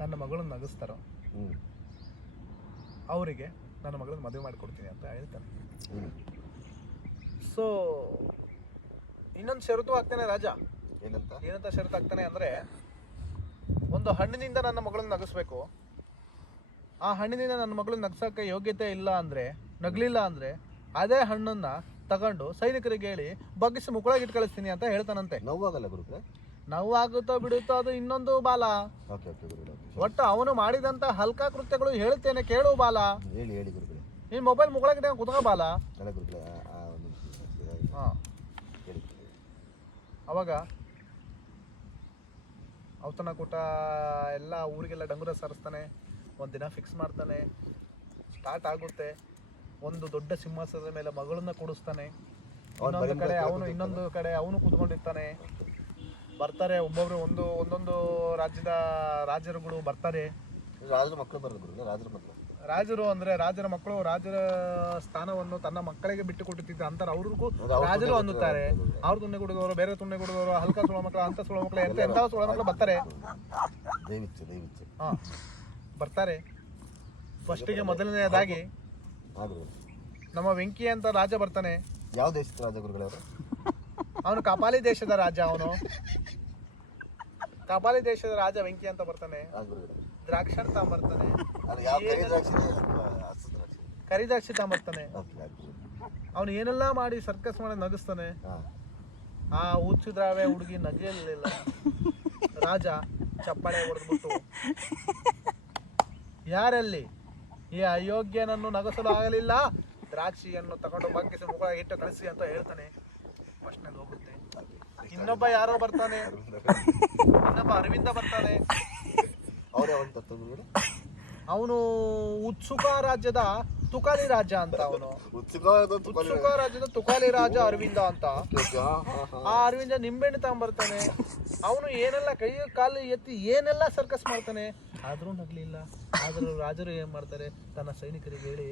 ನನ್ನ ಮಗಳನ್ನು ನಗಿಸ್ತಾರೋ ಅವರಿಗೆ ನನ್ನ ಮಗಳನ್ನ ಮದುವೆ ಮಾಡಿಕೊಡ್ತೀನಿ ಅಂತ ಹೇಳ್ತಾನೆ. ಸೊ ಇನ್ನೊಂದು ಷರತ್ತು ಹಾಕ್ತಾನೆ ರಾಜ. ಏನಂತ ಷರತ್ತು ಹಾಕ್ತಾನೆ ಅಂದರೆ, ಒಂದು ಹಣ್ಣಿನಿಂದ ನನ್ನ ಮಗಳನ್ನ ನಗಿಸ್ಬೇಕು. ಆ ಹಣ್ಣಿನಿಂದ ನನ್ನ ಮಗಳನ್ನ ನಗ್ಸೋಕ್ಕೆ ಯೋಗ್ಯತೆ ಇಲ್ಲ ಅಂದರೆ, ನಗಲಿಲ್ಲ ಅಂದರೆ ಅದೇ ಹಣ್ಣನ್ನು ತಗೊಂಡು ಸೈನಿಕರಿಗೆ ಹೇಳಿ ಬಗ್ಗಿಸಿ ಮುಕ್ಕಳಾಗಿ ಇಟ್ಟು ಕಳಿಸ್ತೀನಿ ಅಂತ ಹೇಳ್ತಾನಂತೆ. ನೋವಾಗಲ್ಲ ಗುರುಗಳೇ? ನೋವಾಗುತ್ತೋ ಬಿಡುತ್ತೋ ಅದು ಇನ್ನೊಂದು ಬಾಲ. ಒಟ್ಟು ಅವನು ಮಾಡಿದಂತ ಹಲ್ಕ ಕೃತ್ಯಗಳು ಹೇಳ್ತೇನೆ ಕೇಳು ಬಾಲ. ಹೇಳಿ ಹೇಳಿ ಗುರುಗಳೇ. ನೀನ್ ಮೊಬೈಲ್ ಮುಕ್ಕಳಾಗಿ ಕುತ್ಕೋ ಬಾಲ. ಅವಾಗ ಔತಣ ಕೂಟ ಎಲ್ಲ ಊರಿಗೆಲ್ಲ ಡಂಗುರ ಸಾರಿಸ್ತಾನೆ. ಒಂದಿನ ಫಿಕ್ಸ್ ಮಾಡ್ತಾನೆ. ಸ್ಟಾರ್ಟ್ ಆಗುತ್ತೆ. ಒಂದು ದೊಡ್ಡ ಸಿಂಹಾಸನದ ಮೇಲೆ ಮಗಳನ್ನ ಕೂಡಿಸ್ತಾನೆ. ಇನ್ನೊಂದು ಕಡೆ ಅವನು ಕೂತ್ಕೊಂಡಿರ್ತಾನೆ. ಬರ್ತಾರೆ ಒಬ್ಬೊಬ್ರು ಒಂದೊಂದು ರಾಜ್ಯದ ರಾಜರುಗಳು ಬರ್ತಾರೆ. ರಾಜರು ಅಂದ್ರೆ ರಾಜರ ಮಕ್ಕಳು ರಾಜರ ಸ್ಥಾನವನ್ನು ತನ್ನ ಮಕ್ಕಳಿಗೆ ಬಿಟ್ಟು ಕೊಟ್ಟಿದ್ದ ಅಂತಾರೆ. ಅವ್ರಿಗೂ ರಾಜರು ಅನ್ನುತ್ತಾರೆ. ಅವ್ರ ತುಣ್ಣೆ ಕುಡಿದವರು, ಬೇರೆ ತುಣ್ಣೆ ಕುಡಿದವರು, ಹಲ್ಕ ಸುಳ ಮಕ್ಕಳು, ಅಂತ ಸುಳ ಮಕ್ಕಳು, ಎಂತ ಸುಳ ಮಕ್ಕಳು ಬರ್ತಾರೆ. ಬರ್ತಾರೆ. ಫಸ್ಟಿಗೆ ಮೊದಲನೆಯದಾಗಿ ನಮ್ಮ ವೆಂಕಿ ಅಂತ ರಾಜ ಬರ್ತಾನೆ. ಯಾವ ದೇಶದ ರಾಜ ಗುರುಗಳೇ? ಅವನು ಕಾಪಾಲಿ ದೇಶದ ರಾಜ. ಅವನು ಕಾಪಾಲಿ ದೇಶದ ರಾಜ ವೆಂಕಿ ಅಂತ ಬರ್ತಾನೆ. ದ್ರಾಕ್ಷನ್ ತಗೊಂಬರ್ತಾನೆ. ಕರಿ ದ್ರಾಕ್ಷಿ ತಗೊಂಬರ್ತಾನೆ. ಅವನು ಏನೆಲ್ಲ ಮಾಡಿ ಸರ್ಕಸ್ ಮಾಡಿ ನಗಿಸ್ತಾನೆ. ಆ ಹುಚ್ಚಿದ್ರಾವೆ ಹುಡುಗಿ ನಗಿಯಲಿಲ್ಲ. ರಾಜ ಚಪ್ಪಾಳೆ ಹೊಡೆದ್ಬಿಟ್ಟು, ಯಾರಲ್ಲಿ ಈ ಅಯೋಗ್ಯನನ್ನು ನಗಿಸಲು ಆಗಲಿಲ್ಲ, ದ್ರಾಕ್ಷಿಯನ್ನು ತಗೊಂಡು ಬಗ್ಗಿಸಿ ಮುಖ ಇಟ್ಟು ಕಳಿಸಿ ಅಂತ ಹೇಳ್ತಾನೆ. ಫಸ್ಟ್ನೇದು ಹೋಗುತ್ತೆ. ಇನ್ನೊಬ್ಬ ಯಾರೋ ಬರ್ತಾನೆ. ಇನ್ನೊಬ್ಬ ಅರವಿಂದ ಬರ್ತಾನೆ. ಅವನು ಉತ್ಸುಕ ರಾಜ್ಯದ ತುಕಾಲಿ ರಾಜ ಅಂತ. ಅವನು ಉತ್ಸುಕ ರಾಜ್ಯದ ತುಕಾಲಿ ರಾಜ ಅರವಿಂದ ಅಂತ. ಆ ಅರವಿಂದ ನಿಂಬೆಣ್ಣೆ ತಗೊಂಡ್ಬರ್ತಾನೆ. ಅವನು ಏನೆಲ್ಲ ಕೈ ಕಾಲು ಎತ್ತಿ ಏನೆಲ್ಲ ಸರ್ಕಸ್ ಮಾಡ್ತಾನೆ. ಆದ್ರೂ ನಗ್ಲಿಲ್ಲ. ಆದ್ರೂ ರಾಜರು ಏನ್ ಮಾಡ್ತಾರೆ, ತನ್ನ ಸೈನಿಕರಿಗೆ ಹೇಳಿ,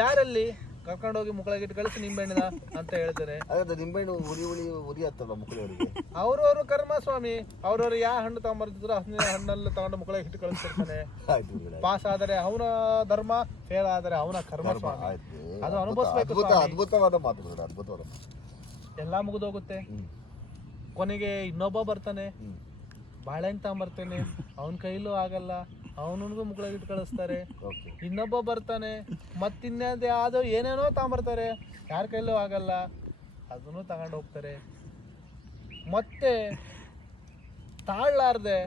ಯಾರಲ್ಲಿ ಕರ್ಕೊಂಡೋಗಿ ಮುಕ್ಕಳಗಿಟ್ಟು ಕಳಿಸಿ ನಿಂಬೆಣ್ಣಿನ ಅಂತ ಹೇಳ್ತಾರೆ. ನಿಂಬೆಣ್ಣು ಉರಿ ಆಗ್ತಲ್ಲ ಮುಕ್ಕಳವರಿಗೆ. ಅವ್ರವ್ರ ಕರ್ಮ ಸ್ವಾಮಿ. ಅವ್ರವ್ರು ಯಾವ ಹಣ್ಣು ತಗೊಂಡ್ಬರ್ತಿದ್ರು ಹಣ್ಣೆಲ್ಲ ತಗೊಂಡು ಮುಕ್ಕಳಿಗೆ ಇಟ್ಟು ಕಳಿಸ್ತಿರ್ತಾನೆ. ಪಾಸ್ ಆದರೆ ಅವನ ಧರ್ಮ, ಫೇಲ್ ಆದರೆ ಅವನ ಕರ್ಮ ಸ್ವಾಮಿ. ಅದು ಅನುಭವಿಸ್ಬೇಕು. ಅದ್ಭುತವಾದ ಮಾತು, ಅದ್ಭುತವಾದ. ಎಲ್ಲ ಮುಗಿದೋಗುತ್ತೆ. ಕೊನೆಗೆ ಇನ್ನೊಬ್ಬ ಬರ್ತಾನೆ. ಬಾಳೆಹಣ್ಣು ತಗೊಂಬರ್ತಾನೆ. ಅವನ ಕೈಲೂ ಆಗಲ್ಲ. ಅವನಿಗೂ ಮುಕ್ಕಳಗಿಟ್ಟು ಕಳಿಸ್ತಾರೆ. ಇನ್ನೊಬ್ಬ ಬರ್ತಾನೆ. ಮತ್ತಿನ್ಯಾವ್ದು ಯಾವ್ದೋ ಏನೇನೋ ತಗೊಂಬರ್ತಾರೆ. ಯಾರ ಕೈಲೂ ಆಗಲ್ಲ. ಅದನ್ನು ತಗೊಂಡು ಹೋಗ್ತಾರೆ. ಮತ್ತೆ ತಾಳ್ಲಾರ್ದೆ